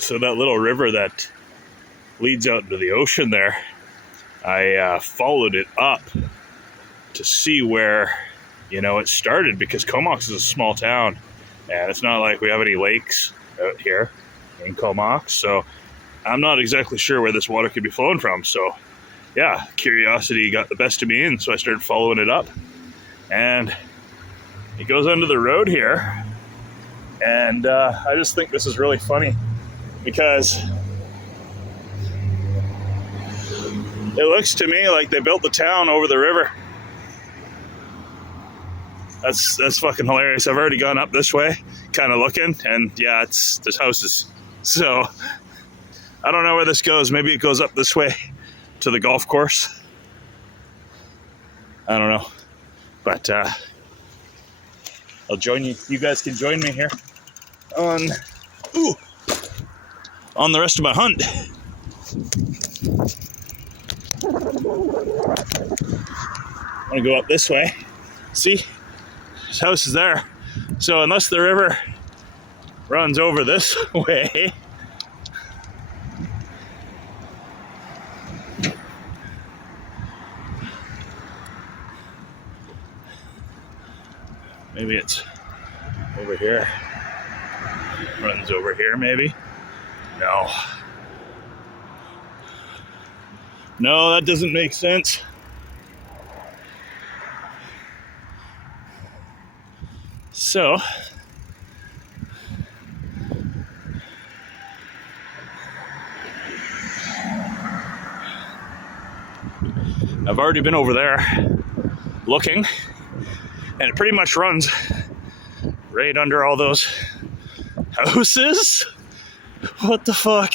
So that little river that leads out into the ocean there, I followed it up to see where, it started, because Comox is a small town, and it's not like we have any lakes out here in Comox, so I'm not exactly sure where this water could be flowing from. So yeah, curiosity got the best of me, and so I started following it up, and it goes under the road here, and I just think this is really funny, because it looks to me like they built the town over the river. That's fucking hilarious. I've already gone up this way, kind of looking, and yeah, there's houses. So I don't know where this goes. Maybe it goes up this way to the golf course. I don't know, but I'll join you. You guys can join me here on the rest of my hunt. I'm gonna go up this way. See, his house is there. So unless the river runs over this way, maybe it's over here. Runs over here, maybe? No, that doesn't make sense. So, I've already been over there looking, and it pretty much runs right under all those houses. What the fuck?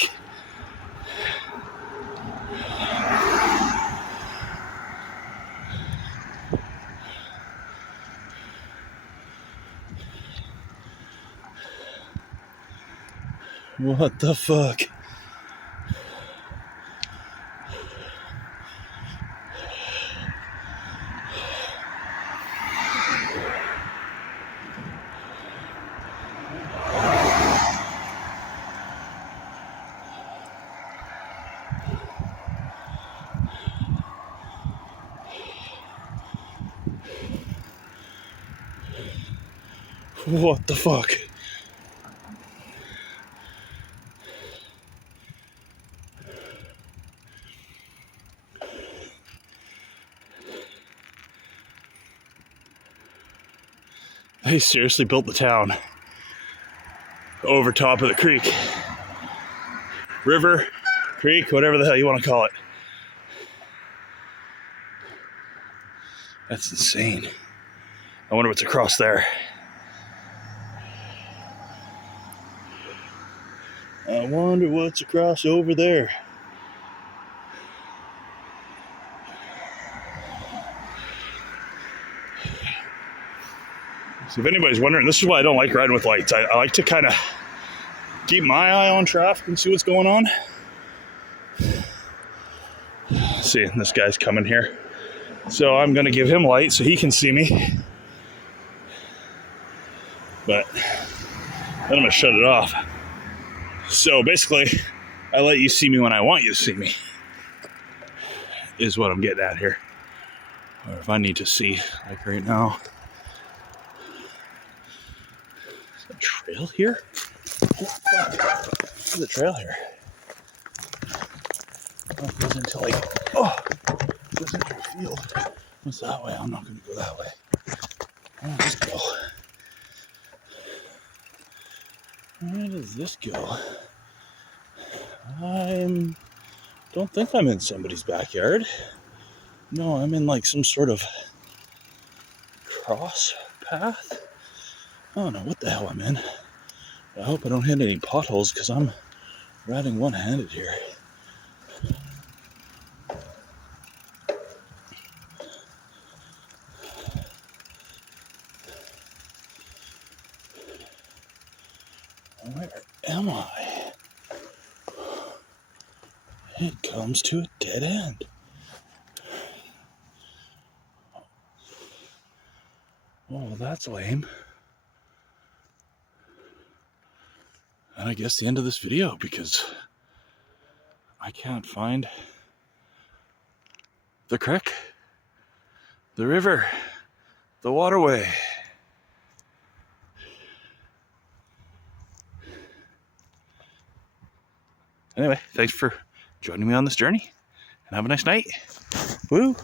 What the fuck? What the fuck? They seriously built the town over top of the creek. River, creek, whatever the hell you want to call it. That's insane. I wonder what's across there. I wonder what's across over there. So if anybody's wondering, this is why I don't like riding with lights. I like to kind of keep my eye on traffic and see what's going on. See, this guy's coming here. So I'm going to give him light so he can see me. But then I'm going to shut it off. So basically, I let you see me when I want you to see me, is what I'm getting at here. Or if I need to see, like right now. Is there a trail here? Oh, fuck. There's a trail here. Oh, it goes into it goes into a field. What's that way? I'm not going to go that way. Where does this go? Where does this go? I don't think I'm in somebody's backyard. No, I'm in like some sort of cross path. I don't know what the hell I'm in. I hope I don't hit any potholes, because I'm riding one-handed here. Where am I? It comes to a dead end. Oh, well, that's lame. And I guess the end of this video, because I can't find the creek, the river, the waterway. Anyway, thanks for joining me on this journey, and have a nice night. Woo!